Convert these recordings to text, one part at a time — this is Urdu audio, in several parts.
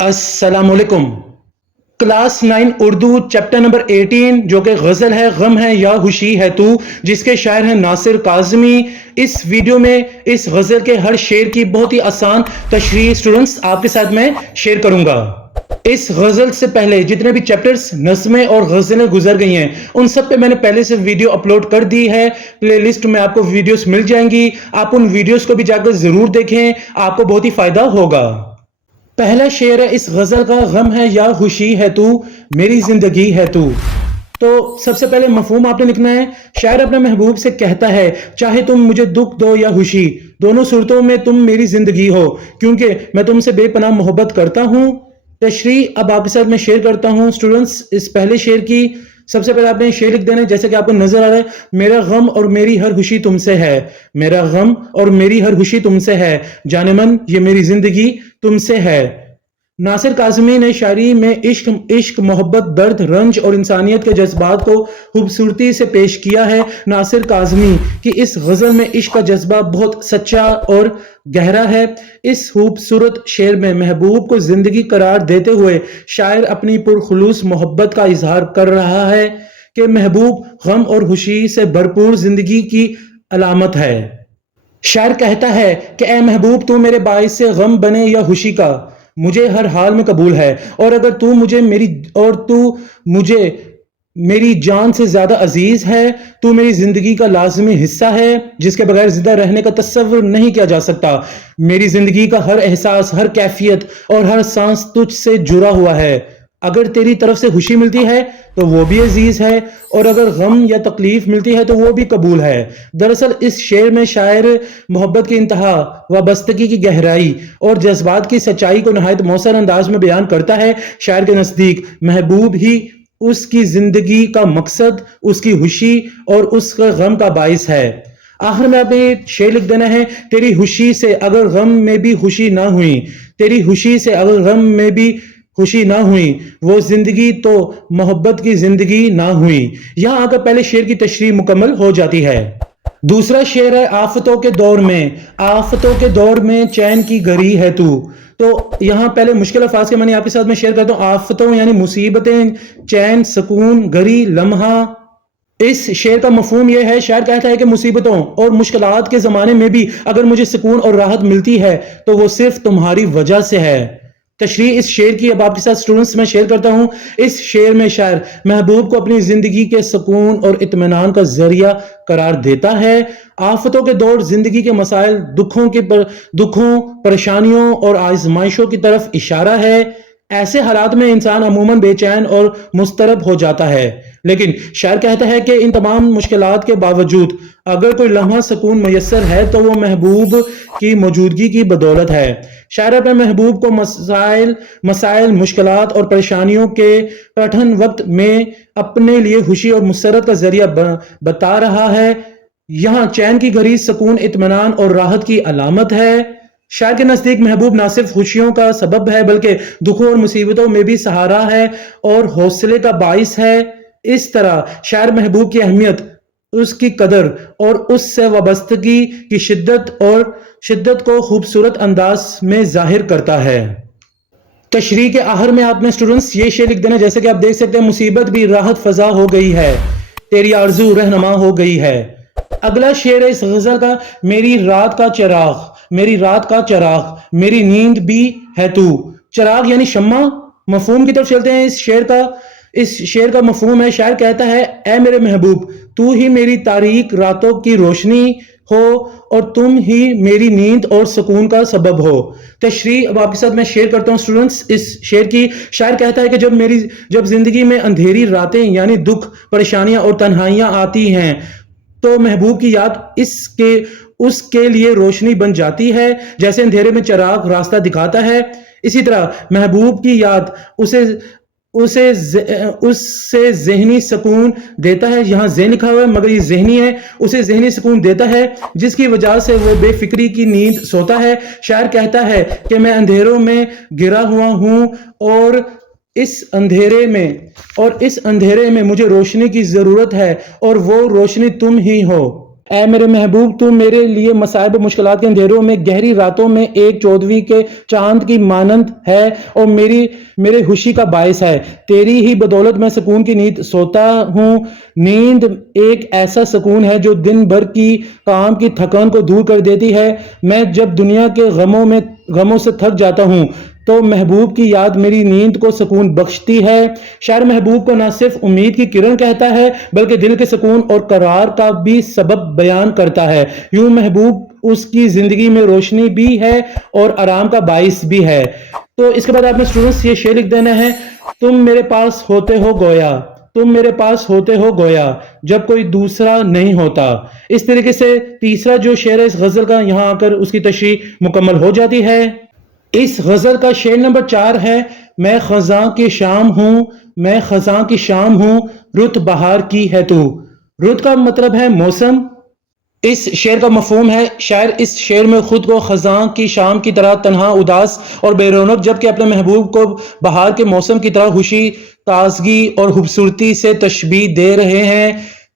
السلام علیکم۔ کلاس 9 اردو چیپٹر نمبر 18 جو کہ غزل ہے غم ہے یا خوشی ہے تو، جس کے شاعر ہیں ناصر کاظمی۔ اس ویڈیو میں اس غزل کے ہر شعر کی بہت ہی آسان تشریح اسٹوڈنٹس آپ کے ساتھ میں شیئر کروں گا۔ اس غزل سے پہلے جتنے بھی چیپٹرز نظمیں اور غزلیں گزر گئی ہیں ان سب پہ میں نے پہلے سے ویڈیو اپلوڈ کر دی ہے۔ پلے لسٹ میں آپ کو ویڈیوز مل جائیں گی، آپ ان ویڈیوز کو بھی جا کر ضرور دیکھیں، آپ کو بہت ہی فائدہ ہوگا۔ پہلا شعر ہے اس غزل کا، غم ہے یا خوشی ہے تو، میری زندگی ہے تو۔ تو سب سے پہلے مفہوم آپ نے لکھنا ہے۔ شاعر اپنے محبوب سے کہتا ہے چاہے تم مجھے دکھ دو یا خوشی، دونوں صورتوں میں تم میری زندگی ہو، کیونکہ میں تم سے بے پناہ محبت کرتا ہوں۔ تشریح اب آپ کے ساتھ میں شیئر کرتا ہوں اسٹوڈنٹس اس پہلے شعر کی۔ سب سے پہلے آپ نے شعر لکھ دینا ہے جیسے کہ آپ کو نظر آ رہا ہے، میرا غم اور میری ہر خوشی تم سے ہے، میرا غم اور میری ہر خوشی تم سے ہے، جانے من یہ میری زندگی تم سے ہے۔ ناصر کاظمی نے شاعری میں عشق، محبت، درد، رنج اور انسانیت کے جذبات کو خوبصورتی سے پیش کیا ہے۔ ناصر کاظمی کی اس غزل میں عشق کا جذبہ بہت سچا اور گہرا ہے۔ اس خوبصورت شعر میں محبوب کو زندگی قرار دیتے ہوئے شاعر اپنی پرخلوص محبت کا اظہار کر رہا ہے کہ محبوب غم اور خوشی سے بھرپور زندگی کی علامت ہے۔ شاعر کہتا ہے کہ اے محبوب تو میرے باعث سے غم بنے یا خوشی کا، مجھے ہر حال میں قبول ہے، اور اگر تو مجھے میری جان سے زیادہ عزیز ہے، تو میری زندگی کا لازمی حصہ ہے جس کے بغیر زندہ رہنے کا تصور نہیں کیا جا سکتا۔ میری زندگی کا ہر احساس، ہر کیفیت اور ہر سانس تجھ سے جڑا ہوا ہے۔ اگر تیری طرف سے خوشی ملتی ہے تو وہ بھی عزیز ہے، اور اگر غم یا تکلیف ملتی ہے تو وہ بھی قبول ہے۔ دراصل اس شعر میں شاعر محبت کی انتہا، وابستگی کی گہرائی اور جذبات کی سچائی کو نہایت مؤثر انداز میں بیان کرتا ہے۔ شاعر کے نزدیک محبوب ہی اس کی زندگی کا مقصد، اس کی خوشی اور اس کے غم کا باعث ہے۔ آخر میں آپ نے شعر لکھ دینا ہے، تیری خوشی سے اگر غم میں بھی خوشی نہ ہوئی، تیری خوشی سے اگر غم میں بھی خوشی نہ ہوئی، وہ زندگی تو محبت کی زندگی نہ ہوئی۔ یہاں آ کر پہلے شعر کی تشریح مکمل ہو جاتی ہے۔ دوسرا شعر ہے آفتوں کے دور میں، آفتوں کے دور میں چین کی گھڑی ہے تو یہاں پہلے مشکل الفاظ کے معنی آپ کے ساتھ میں شیئر کرتا ہوں۔ آفتوں یعنی مصیبتیں، چین، سکون، گھڑی، لمحہ۔ اس شعر کا مفہوم یہ ہے، شاعر کہتا ہے کہ مصیبتوں اور مشکلات کے زمانے میں بھی اگر مجھے سکون اور راحت ملتی ہے تو وہ صرف تمہاری وجہ سے ہے۔ تشریح اس شعر کی اب آپ کے ساتھ اسٹوڈنٹس میں شیئر کرتا ہوں۔ اس شعر میں شاعر محبوب کو اپنی زندگی کے سکون اور اطمینان کا ذریعہ قرار دیتا ہے۔ آفتوں کے دور زندگی کے مسائل، دکھوں، پریشانیوں اور آزمائشوں کی طرف اشارہ ہے۔ ایسے حالات میں انسان عموماً بے چین اور مضطرب ہو جاتا ہے، لیکن شاعر کہتا ہے کہ ان تمام مشکلات کے باوجود اگر کوئی لمحہ سکون میسر ہے تو وہ محبوب کی موجودگی کی بدولت ہے۔ شاعر اپنے محبوب کو مسائل، مشکلات اور پریشانیوں کے کٹھن وقت میں اپنے لیے خوشی اور مسرت کا ذریعہ بتا رہا ہے۔ یہاں چین کی گھڑی سکون، اطمینان اور راحت کی علامت ہے۔ شاعر کے نزدیک محبوب نہ صرف خوشیوں کا سبب ہے بلکہ دکھوں اور مصیبتوں میں بھی سہارا ہے اور حوصلے کا باعث ہے۔ اس طرح شاعر محبوب کی اہمیت، اس کی قدر اور اس سے وابستگی کی شدت کو خوبصورت انداز میں ظاہر کرتا ہے۔ تشریح کے آخر میں آپ نے اسٹوڈنٹس یہ شعر لکھ دینا جیسے کہ آپ دیکھ سکتے ہیں، مصیبت بھی راحت فضا ہو گئی ہے، تیری آرزو رہنما ہو گئی ہے۔ اگلا شعر ہے اس غزل کا، میری رات کا چراغ، میری رات کا چراغ، میری نیند بھی ہے تو۔ چراغ یعنی شمع۔ مفہوم کی طرف چلتے ہیں۔ اس شعر کا مفہوم ہے، شاعر کہتا ہے اے میرے محبوب تو ہی میری تاریک راتوں کی روشنی ہو اور تم ہی میری نیند اور سکون کا سبب ہو۔ تشریح اب آپ کے ساتھ میں شیئر کرتا ہوں اسٹوڈنٹس اس شعر کی۔ شاعر کہتا ہے کہ جب زندگی میں اندھیری راتیں یعنی دکھ، پریشانیاں اور تنہائیاں آتی ہیں تو محبوب کی یاد اس کے لیے روشنی بن جاتی ہے، جیسے اندھیرے میں چراغ راستہ دکھاتا ہے۔ اسی طرح محبوب کی یاد اسے ذہنی سکون دیتا ہے۔ یہاں ذہن لکھا ہوا ہے مگر یہ ذہنی ہے، اسے ذہنی سکون دیتا ہے جس کی وجہ سے وہ بے فکری کی نیند سوتا ہے۔ شاعر کہتا ہے کہ میں اندھیروں میں گرا ہوا ہوں اور اس اندھیرے میں مجھے روشنی کی ضرورت ہے اور وہ روشنی تم ہی ہو۔ اے میرے محبوب تو میرے لیے مصائب و مشکلات کے اندھیروں میں گہری راتوں میں ایک چودھویں کے چاند کی مانند ہے اور میرے خوشی کا باعث ہے۔ تیری ہی بدولت میں سکون کی نیند سوتا ہوں۔ نیند ایک ایسا سکون ہے جو دن بھر کی کام کی تھکان کو دور کر دیتی ہے۔ میں جب دنیا کے غموں سے تھک جاتا ہوں تو محبوب کی یاد میری نیند کو سکون بخشتی ہے۔ شاعر محبوب کو نہ صرف امید کی کرن کہتا ہے بلکہ دل کے سکون اور قرار کا بھی سبب بیان کرتا ہے۔ یوں محبوب اس کی زندگی میں روشنی بھی ہے اور آرام کا باعث بھی ہے۔ تو اس کے بعد آپ نے اسٹوڈنٹس یہ شعر لکھ دینا ہے، تم میرے پاس ہوتے ہو گویا، تم میرے پاس ہوتے ہو گویا جب کوئی دوسرا نہیں ہوتا۔ اس طریقے سے تیسرا جو شعر ہے اس غزل کا، یہاں آ کر اس کی تشریح مکمل ہو جاتی ہے۔ اس غزل کا شعر نمبر 4 ہے، میں خزاں کی شام ہوں، میں خزاں کی شام ہوں، رت بہار کی ہے تو۔ رت کا مطلب ہے موسم۔ اس شعر کا مفہوم ہے، شاعر اس شعر میں خود کو خزاں کی شام کی طرح تنہا، اداس اور بے رونق، جبکہ اپنے محبوب کو بہار کے موسم کی طرح خوشی، تازگی اور خوبصورتی سے تشبیہ دے رہے ہیں۔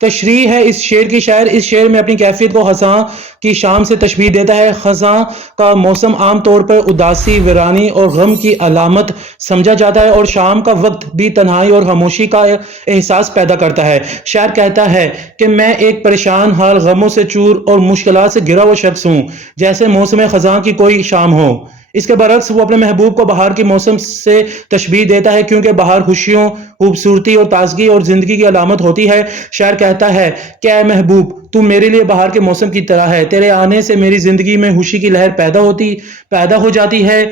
تشریح ہے اس شعر کی، شاعر اس شعر میں اپنی کیفیت کو خزاں کی شام سے تشبیہ دیتا ہے۔ خزاں کا موسم عام طور پر اداسی، ویرانی اور غم کی علامت سمجھا جاتا ہے اور شام کا وقت بھی تنہائی اور خاموشی کا احساس پیدا کرتا ہے۔ شاعر کہتا ہے کہ میں ایک پریشان حال، غموں سے چور اور مشکلات سے گھرا ہوا شخص ہوں، جیسے موسم خزاں کی کوئی شام ہو۔ اس کے برعکس وہ اپنے محبوب کو بہار کے موسم سے تشبیہ دیتا ہے، کیونکہ بہار خوشیوں، خوبصورتی اور تازگی اور زندگی کی علامت ہوتی ہے۔ شاعر کہتا ہے کہ اے محبوب تو میرے لیے بہار کے موسم کی طرح ہے، تیرے آنے سے میری زندگی میں خوشی کی لہر پیدا ہو جاتی ہے،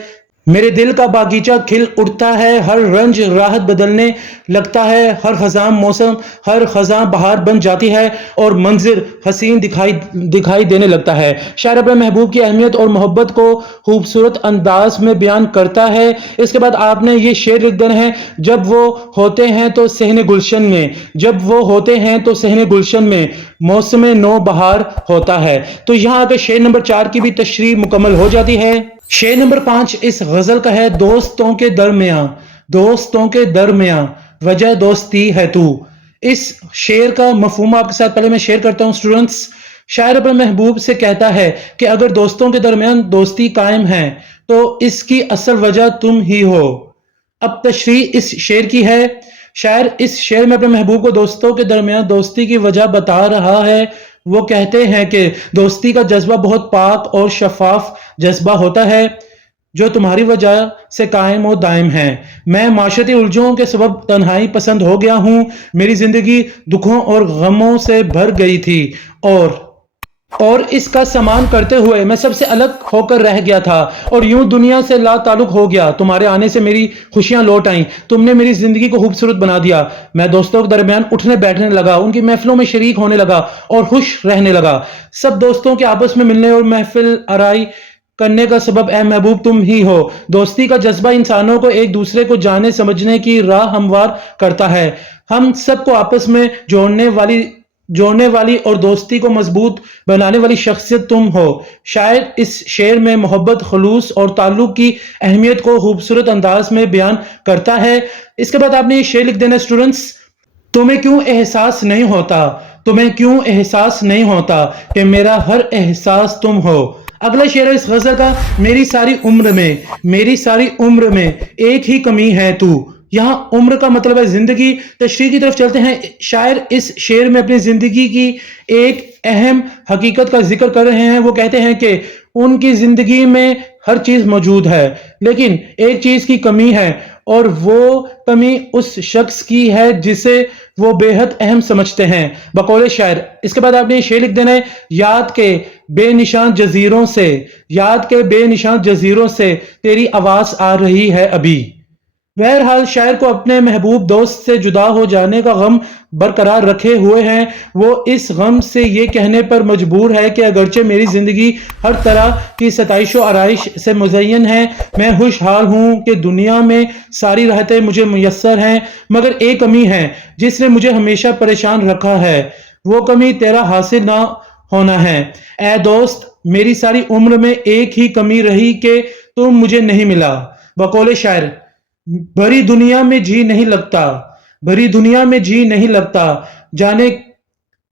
میرے دل کا باغیچہ کھل اٹھتا ہے، ہر رنج راحت بدلنے لگتا ہے، ہر خزاں بہار بن جاتی ہے اور منظر حسین دکھائی دینے لگتا ہے۔ شاعر اپنے محبوب کی اہمیت اور محبت کو خوبصورت انداز میں بیان کرتا ہے۔ اس کے بعد آپ نے یہ شعر لکھ دینا ہے، جب وہ ہوتے ہیں تو صحن گلشن میں، جب وہ ہوتے ہیں تو صحن گلشن میں موسم نو بہار ہوتا ہے۔ تو یہاں آ کے شعر نمبر 4 کی بھی تشریح مکمل ہو جاتی ہے۔ شعر نمبر 5 اس غزل کا ہے، دوستوں کے درمیاں، دوستوں کے درمیاں وجہ دوستی ہے تو۔ اس شعر کا مفہوم آپ کے ساتھ پہلے میں شیئر کرتا ہوں اسٹوڈنٹس۔ شاعر اپنے محبوب سے کہتا ہے کہ اگر دوستوں کے درمیان دوستی قائم ہے تو اس کی اصل وجہ تم ہی ہو۔ اب تشریح اس شعر کی ہے، شاعر اس شعر میں اپنے محبوب کو دوستوں کے درمیان دوستی کی وجہ بتا رہا ہے۔ وہ کہتے ہیں کہ دوستی کا جذبہ بہت پاک اور شفاف جذبہ ہوتا ہے جو تمہاری وجہ سے قائم و دائم ہے۔ میں معاشرتی الجھنوں کے سبب تنہائی پسند ہو گیا ہوں، میری زندگی دکھوں اور غموں سے بھر گئی تھی اور اس کا سامان کرتے ہوئے میں سب سے الگ ہو کر رہ گیا تھا اور یوں دنیا سے لا تعلق ہو گیا۔ تمہارے آنے سے میری خوشیاں لوٹ آئیں، تم نے میری زندگی کو خوبصورت بنا دیا۔ میں دوستوں کے درمیان اٹھنے بیٹھنے لگا، ان کی محفلوں میں شریک ہونے لگا اور خوش رہنے لگا۔ سب دوستوں کے آپس میں ملنے اور محفل آرائی کرنے کا سبب اے محبوب تم ہی ہو۔ دوستی کا جذبہ انسانوں کو ایک دوسرے کو جاننے سمجھنے کی راہ ہموار کرتا ہے۔ ہم سب کو آپس میں جوڑنے والی اور دوستی کو مضبوط بنانے والی شخصیت تم ہو۔ شاعر اس شعر میں محبت، خلوص اور تعلق کی اہمیت کو خوبصورت انداز میں بیان کرتا ہے۔ اس کے بعد آپ نے یہ شعر لکھ دینا اسٹوڈنٹس، تمہیں کیوں احساس نہیں ہوتا، تمہیں کیوں احساس نہیں ہوتا کہ میرا ہر احساس تم ہو۔ اگلا شعر ہے اس غزل کا، میری ساری عمر میں ایک ہی کمی ہے تو۔ یہاں عمر کا مطلب ہے زندگی۔ تشریح کی طرف چلتے ہیں، شاعر اس شعر میں اپنی زندگی کی ایک اہم حقیقت کا ذکر کر رہے ہیں۔ وہ کہتے ہیں کہ ان کی زندگی میں ہر چیز موجود ہے لیکن ایک چیز کی کمی ہے اور وہ کمی اس شخص کی ہے جسے وہ بے حد اہم سمجھتے ہیں، بقول شاعر۔ اس کے بعد آپ نے یہ شعر لکھ دینا ہے، یاد کے بے نشان جزیروں سے تیری آواز آ رہی ہے ابھی۔ بہرحال شاعر کو اپنے محبوب دوست سے جدا ہو جانے کا غم برقرار رکھے ہوئے ہیں۔ وہ اس غم سے یہ کہنے پر مجبور ہے کہ اگرچہ میری زندگی ہر طرح کی ستائش و آرائش سے مزین ہے، میں خوشحال ہوں کہ دنیا میں ساری راحتیں مجھے میسر ہیں، مگر ایک کمی ہے جس نے مجھے ہمیشہ پریشان رکھا ہے، وہ کمی تیرا حاصل نہ ہونا ہے۔ اے دوست، میری ساری عمر میں ایک ہی کمی رہی کہ تم مجھے نہیں ملا، بقول شاعر۔ بھری دنیا میں جی نہیں لگتا،